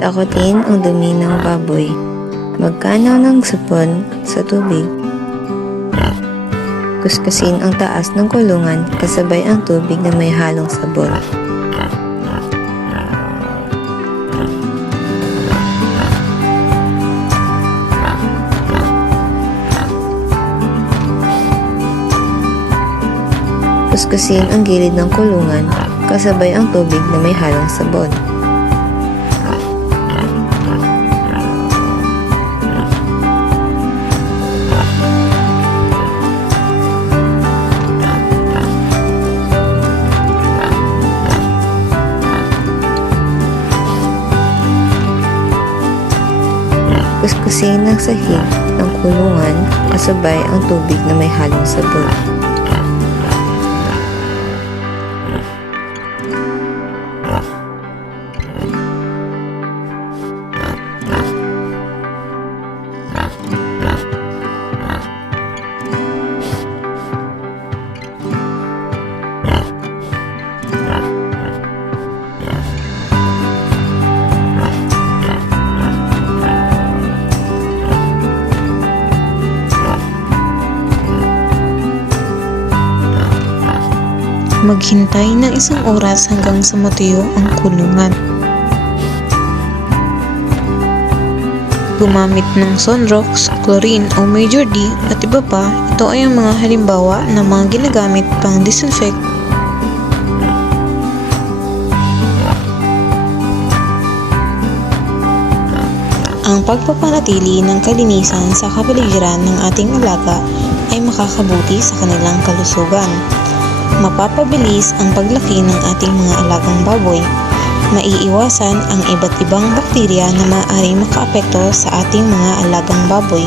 Takutin ang dumi ng baboy. Magkanaw ng supon sa tubig. Kuskusin ang taas ng kulungan kasabay ang tubig na may halong sabon. Kuskusin ang gilid ng kulungan kasabay ang tubig na may halong sabon. Kuskusin ang sahig ng kulungan kasabay ang tubig na may halong sabon. Maghintay ng isang oras hanggang sa matuyo ang kulungan. Gumamit ng Sunrox, Chlorine o Major D at iba pa, ito ay ang mga halimbawa ng mga ginagamit pang disinfect Ang pagpapanatili ng kalinisan sa kapaligiran ng ating alaga ay makakabuti sa kanilang kalusugan. Mapapabilis ang paglaki ng ating mga alagang baboy. Maiiwasan ang iba't ibang bakterya na maaaring makaapekto sa ating mga alagang baboy.